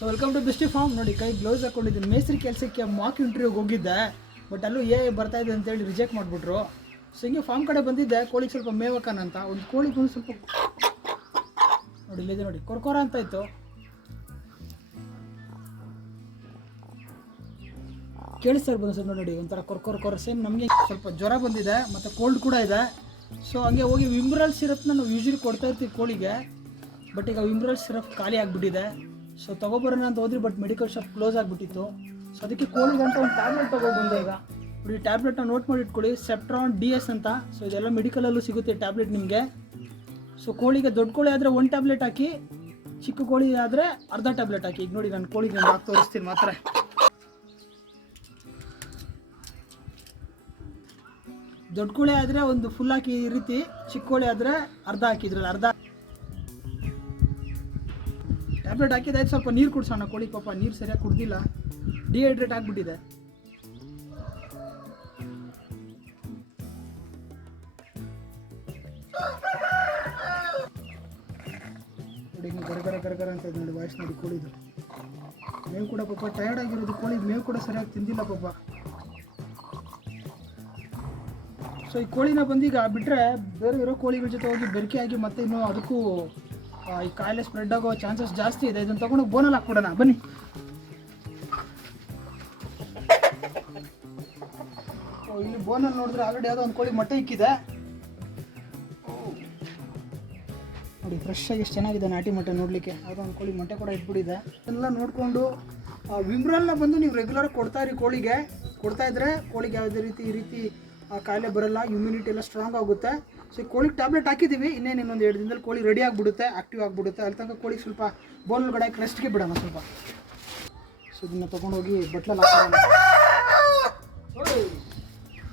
So welcome to bestie farm. ನೋಡಿ ಕೈ gloves ಹಾಕೊಂಡಿದ್ದೀನಿ. ಮೇಸ್ತ್ರಿ ಕೆಲಸಕ್ಕೆ ಮಾಕ್ ಇಂಟರ್ವ್ಯೂಗೆ ಹೋಗಿದ್ದೆ, ಬಟ್ ಅಲ್ಲೂ ಬರ್ತಾ ಇದೆ ಅಂತೇಳಿ ರಿಜೆಕ್ಟ್ ಮಾಡಿಬಿಟ್ರು. ಸೊ ಹಿಂಗೆ ಫಾರ್ಮ್ ಕಡೆ ಬಂದಿದ್ದೆ, ಕೋಳಿಗೆ ಸ್ವಲ್ಪ ಮೇವಕನ ಅಂತ. ಒಂದು ಕೋಳಿಗೆ ಒಂದು ಸ್ವಲ್ಪ ನೋಡಿ ಇಲ್ಲಿದೆ ನೋಡಿ, ಕೊರ್ಕೊರ ಅಂತ ಇತ್ತು. ಕೇಳಿಸ್ತಾ ಇರ್ಬೋದು ಸರ್ ನೋಡಿ, ಒಂಥರ ಕೊರ್ಕೊರ ಸೇಮ್. ನಮಗೆ ಸ್ವಲ್ಪ ಜ್ವರ ಬಂದಿದೆ ಮತ್ತು ಕೋಲ್ಡ್ ಕೂಡ ಇದೆ. ಸೊ ಹಂಗೆ ಹೋಗಿ ವಿಮ್ರಲ್ ಸಿರಪ್ನ ನಾವು ಯೂಶ್ವಲಿ ಕೊಡ್ತಾ ಇರ್ತೀವಿ ಕೋಳಿಗೆ, ಬಟ್ ಈಗ ವಿಮ್ರಲ್ ಸಿರಪ್ ಖಾಲಿ ಆಗಿಬಿಟ್ಟಿದೆ. ಸೊ ತೊಗೊಬರೋಣ ಅಂತ ಹೋದ್ರಿ, ಬಟ್ ಮೆಡಿಕಲ್ ಶಾಪ್ ಕ್ಲೋಸ್ ಆಗಿಬಿಟ್ಟಿತ್ತು. ಸೊ ಅದಕ್ಕೆ ಕೋಳಿಗೆ ಅಂತ ಒಂದು ಟ್ಯಾಬ್ಲೆಟ್ ತೊಗೊಬಂದೆ. ಈಗ ನೋಡಿ ಟ್ಯಾಬ್ಲೆಟ್ನ ನೋಟ್ ಮಾಡಿ ಇಟ್ಕೊಳ್ಳಿ, ಸೆಪ್ಟ್ರಾನ್ DS ಅಂತ. ಸೊ ಇದೆಲ್ಲ ಮೆಡಿಕಲಲ್ಲೂ ಸಿಗುತ್ತೆ ಟ್ಯಾಬ್ಲೆಟ್ ನಿಮಗೆ. ಸೊ ಕೋಳಿಗೆ ದೊಡ್ಡ ಕೋಳಿ ಆದರೆ 1 ಟ್ಯಾಬ್ಲೆಟ್ ಹಾಕಿ, ಚಿಕ್ಕ ಕೋಳಿ ಆದರೆ ಅರ್ಧ ಟ್ಯಾಬ್ಲೆಟ್ ಹಾಕಿ. ಈಗ ನೋಡಿ ನಾನು ಕೋಳಿಗೆ ಒಂದು ಹಾಕಿ ತೋರಿಸ್ತೀನಿ ಮಾತ್ರ. ದೊಡ್ಡ ಕೋಳಿ ಆದರೆ ಒಂದು ಫುಲ್ ಹಾಕಿ ಈ ರೀತಿ, ಚಿಕ್ಕ ಕೋಳಿ ಆದರೆ ಅರ್ಧ ಹಾಕಿದ್ರಲ್ಲ, ಅರ್ಧ ಟ್ಯಾಬ್ಲೆಟ್ ಹಾಕಿದಾಯ್ತು. ಸ್ವಲ್ಪ ನೀರು ಕುಡಿಸೋಣ ಕೋಳಿ, ಪಾಪ ನೀರು ಸರಿಯಾಗಿ ಕುಡ್ದಿಲ್ಲ, ಡಿಹೈಡ್ರೇಟ್ ಆಗಿಬಿಟ್ಟಿದೆ. ನೋಡಿ ಗರಗರ ಅಂತ ಇದೆ ನೋಡಿ ವಾಯ್ಸ್ ನೋಡಿ ಕೋಳಿದು. ಮೇವು ಕೂಡ ಪಾಪ ಟಯರ್ಡ್ ಆಗಿರೋದು ಕೋಳಿ, ಮೇವು ಕೂಡ ಸರಿಯಾಗಿ ತಿಂದಿಲ್ಲ ಪಾಪ. ಸೊ ಈ ಕೋಳಿನ ಬಂದೀಗ ಬಿಟ್ಟರೆ ಬೇರೆ ಇರೋ ಕೋಳಿಗಳ ಜೊತೆ ಹೋಗಿ ಬೆರಕೆ ಆಗಿ ಮತ್ತೆ ಇನ್ನೂ ಅದಕ್ಕೂ ಈ ಕಾಯಿಲೆ ಸ್ಪ್ರೆಡ್ ಆಗೋ ಚಾನ್ಸಸ್ ಜಾಸ್ತಿ ಇದೆ. ಇದನ್ನು ತೊಗೊಂಡು ಬೋನಲ್ಲಿ ಹಾಕ್ಬಿಡೋಣ ಬನ್ನಿ. ಇಲ್ಲಿ ಬೋನಲ್ಲಿ ನೋಡಿದ್ರೆ ಆಲ್ರೆಡಿ ಯಾವುದೋ ಒಂದು ಕೋಳಿ ಮೊಟ್ಟೆ ಇಕ್ಕಿದೆ ನೋಡಿ. ಫ್ರೆಶ್ ಆಗಿ ಎಷ್ಟು ಚೆನ್ನಾಗಿದೆ ನಾಟಿ ಮೊಟ್ಟೆ ನೋಡಲಿಕ್ಕೆ. ಯಾವುದೋ ಒಂದು ಕೋಳಿ ಮೊಟ್ಟೆ ಕೂಡ ಇಟ್ಬಿಟ್ಟಿದೆ. ಎಲ್ಲ ನೋಡಿಕೊಂಡು ವಿಮ್ರಲ್ನ ಬಂದು ನೀವು ರೆಗ್ಯುಲರ್ ಕೊಡ್ತಾ ಇರಿ ಕೋಳಿಗೆ. ಕೊಡ್ತಾ ಇದ್ರೆ ಕೋಳಿಗೆ ಯಾವುದೇ ರೀತಿ ಈ ರೀತಿ ಕಾಯಿಲೆ ಬರಲ್ಲ, ಇಮ್ಯುನಿಟಿ ಎಲ್ಲ ಸ್ಟ್ರಾಂಗ್ ಆಗುತ್ತೆ. ಸೊ ಕೋಳಿಗೆ ಟ್ಯಾಬ್ಲೆಟ್ ಹಾಕಿದ್ದೀವಿ, ಇನ್ನೊಂದು 2 ದಿನದಲ್ಲಿ ಕೋಳಿ ರೆಡಿ ಆಗಿಬಿಡುತ್ತೆ, ಆ್ಯಕ್ಟಿವ್ ಆಗಿಬಿಡುತ್ತೆ. ಅಲ್ಲಿ ತನಕ ಕೋಳಿಗೆ ಸ್ವಲ್ಪ ಬೋಲ್ಗಡೆ ರೆಸ್ಟ್ಗೆ ಬಿಡೋಣ ಸ್ವಲ್ಪ. ಸೊ ಇದನ್ನು ತೊಗೊಂಡೋಗಿ ಬಟ್ಲಲ್ಲಿ ಹಾಕೋಣ.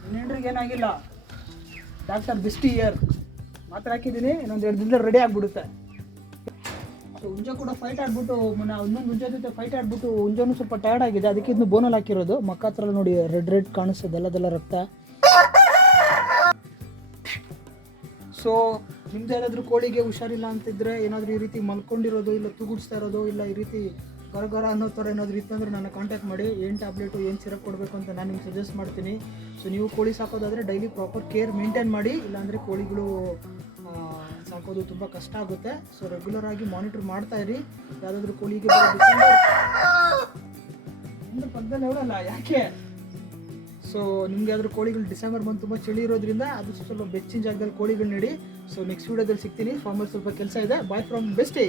ಇನ್ನೇನ್ರಿಗೆ ಏನಾಗಿಲ್ಲ, ಡಾಕ್ಟರ್ ಬೆಸ್ಟಿ ಇಯರ್ ಮಾತ್ರ ಹಾಕಿದ್ದೀನಿ, ಇನ್ನೊಂದು 2 ದಿನದಲ್ಲಿ ರೆಡಿ ಆಗಿಬಿಡುತ್ತೆ. ಸೊ ಹುಂಜ ಕೂಡ ಫೈಟ್ ಆಡ್ಬಿಟ್ಟು ಇನ್ನೊಂದು ಹುಂಜ ಜೊತೆ ಫೈಟ್ ಆಡ್ಬಿಟ್ಟು ಹುಂಜನೂ ಸ್ವಲ್ಪ ಟಯರ್ಡ್ ಆಗಿದೆ, ಅದಕ್ಕೆ ಇದನ್ನು ಬೋನಲ್ಲಿ ಹಾಕಿರೋದು. ಮಕ್ಕ ಹತ್ರ ನೋಡಿ ರೆಡ್ ಕಾಣಿಸ್ತದೆ, ಎಲ್ಲದೆಲ್ಲ ರಕ್ತ. ಸೊ ನಿಮ್ದು ಏನಾದರೂ ಕೋಳಿಗೆ ಹುಷಾರಿಲ್ಲ ಅಂತಿದ್ರೆ, ಏನಾದರೂ ಈ ರೀತಿ ಮಲ್ಕೊಂಡಿರೋದು, ಇಲ್ಲ ತೂಗುಡಿಸ್ತಾ ಇರೋದು, ಇಲ್ಲ ಈ ರೀತಿ ಗರಗರ ಅನ್ನೋ ಥರ ಏನಾದರೂ ಇತ್ತಂದ್ರೆ ನನ್ನ ಕಾಂಟ್ಯಾಕ್ಟ್ ಮಾಡಿ. ಏನು ಟ್ಯಾಬ್ಲೆಟು ಏನು ಸಿರಪ್ ಕೊಡಬೇಕು ಅಂತ ನಾನು ನಿಮ್ಗೆ ಸಜೆಸ್ಟ್ ಮಾಡ್ತೀನಿ. ಸೊ ನೀವು ಕೋಳಿ ಸಾಕೋದಾದರೆ ಡೈಲಿ ಪ್ರಾಪರ್ ಕೇರ್ ಮೇಂಟೈನ್ ಮಾಡಿ, ಇಲ್ಲಾಂದರೆ ಕೋಳಿಗಳು ಸಾಕೋದು ತುಂಬ ಕಷ್ಟ ಆಗುತ್ತೆ. ಸೊ ರೆಗ್ಯುಲರ್ ಆಗಿ ಮಾನಿಟರ್ ಮಾಡ್ತಾ ಇರಿ. ಯಾವುದಾದ್ರೂ ಕೋಳಿಗೆ ಪಕ್ಕದಲ್ಲಿ ಹೇಳಲ್ಲ ಯಾಕೆ. ಸೊ ನಿಮಗೆ ಆದರೂ ಕೋಳಿಗಳು ಡಿಸೆಂಬರ್ ಮಂತ್ ತುಂಬ ಚಳಿ ಇರೋದ್ರಿಂದ ಅದು ಸ್ವಲ್ಪ ಬೆಚ್ಚಿನ ಜಾಗದಲ್ಲಿ ಕೋಳಿಗಳು ನೆಡಿ. ಸೊ ನೆಕ್ಸ್ಟ್ ವೀಡಿಯೋದಲ್ಲಿ ಸಿಗ್ತೀನಿ. ಫಾರ್ಮಲ್ಲಿ ಸ್ವಲ್ಪ ಕೆಲಸ ಇದೆ. ಬಾಯ್ ಫ್ರಮ್ ಬೆಸ್ಟಿ.